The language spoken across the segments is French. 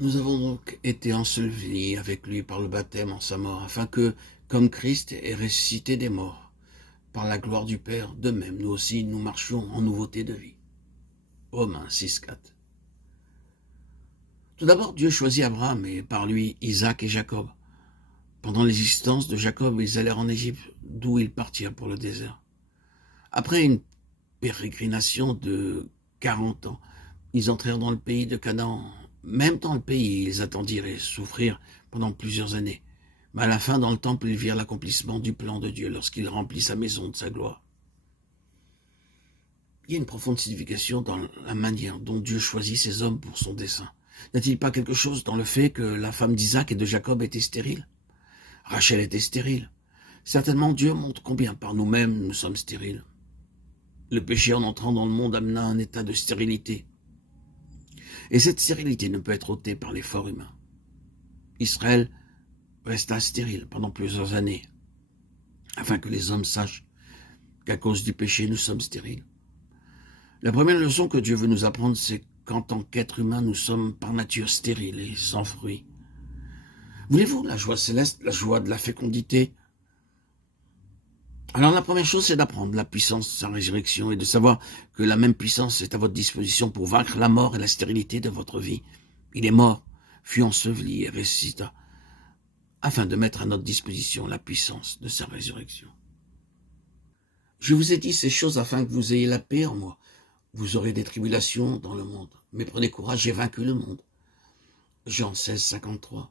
Nous avons donc été ensevelis avec lui par le baptême en sa mort, afin que, comme Christ est ressuscité des morts, par la gloire du Père, de même nous aussi nous marchions en nouveauté de vie. Romains 6,4. Tout d'abord, Dieu choisit Abraham et par lui Isaac et Jacob. Pendant l'existence de Jacob, ils allèrent en Égypte, d'où ils partirent pour le désert. Après une pérégrination de 40 ans, ils entrèrent dans le pays de Canaan. Même dans le pays, ils attendirent et souffrirent pendant plusieurs années. Mais à la fin, dans le temple, ils virent l'accomplissement du plan de Dieu lorsqu'il remplit sa maison de sa gloire. Il y a une profonde signification dans la manière dont Dieu choisit ses hommes pour son dessein. N'a-t-il pas quelque chose dans le fait que la femme d'Isaac et de Jacob était stérile? Rachel était stérile. Certainement, Dieu montre combien par nous-mêmes nous sommes stériles. Le péché en entrant dans le monde amena un état de stérilité. Et cette stérilité ne peut être ôtée par l'effort humain. Israël resta stérile pendant plusieurs années, afin que les hommes sachent qu'à cause du péché, nous sommes stériles. La première leçon que Dieu veut nous apprendre, c'est qu'en tant qu'être humain, nous sommes par nature stériles et sans fruit. Voulez-vous la joie céleste, la joie de la fécondité? Alors la première chose, c'est d'apprendre la puissance de sa résurrection et de savoir que la même puissance est à votre disposition pour vaincre la mort et la stérilité de votre vie. Il est mort, fut enseveli et ressuscita, afin de mettre à notre disposition la puissance de sa résurrection. Je vous ai dit ces choses afin que vous ayez la paix en moi. Vous aurez des tribulations dans le monde, mais prenez courage, j'ai vaincu le monde. Jean 16, 53.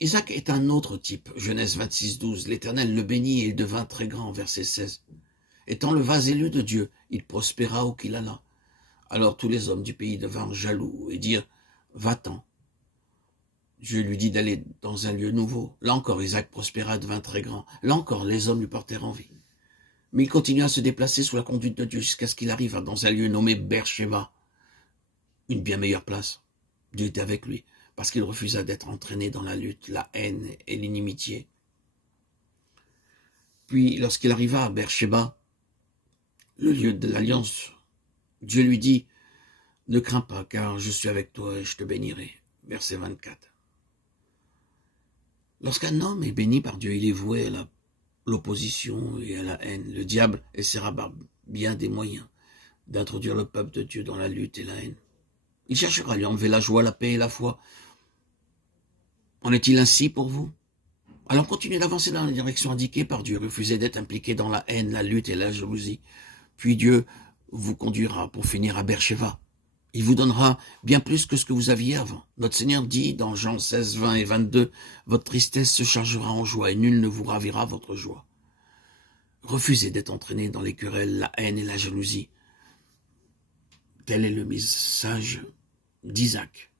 Isaac est un autre type. Genèse 26, 12. L'Éternel le bénit et il devint très grand. Verset 16. Étant le vase élu de Dieu, il prospéra où qu'il alla. Alors tous les hommes du pays devinrent jaloux et dirent, va-t'en. Dieu lui dit d'aller dans un lieu nouveau. Là encore, Isaac prospéra et devint très grand. Là encore, les hommes lui portèrent envie. Mais il continua à se déplacer sous la conduite de Dieu jusqu'à ce qu'il arrive dans un lieu nommé Beersheba, une bien meilleure place. Dieu était avec lui, parce qu'il refusa d'être entraîné dans la lutte, la haine et l'inimitié. Puis, lorsqu'il arriva à Beersheba, le lieu de l'alliance, Dieu lui dit, « Ne crains pas, car je suis avec toi et je te bénirai. » Verset 24. Lorsqu'un homme est béni par Dieu, il est voué à l'opposition et à la haine. Le diable essaiera par bien des moyens d'introduire le peuple de Dieu dans la lutte et la haine. Il cherchera à lui enlever la joie, la paix et la foi. En est-il ainsi pour vous? Alors continuez d'avancer dans la direction indiquée par Dieu. Refusez d'être impliqué dans la haine, la lutte et la jalousie. Puis Dieu vous conduira pour finir à Beersheba. Il vous donnera bien plus que ce que vous aviez avant. Notre Seigneur dit dans Jean 16, 20 et 22, « Votre tristesse se chargera en joie et nul ne vous ravira votre joie. » Refusez d'être entraîné dans les querelles, la haine et la jalousie. Tel est le message d'Isaac.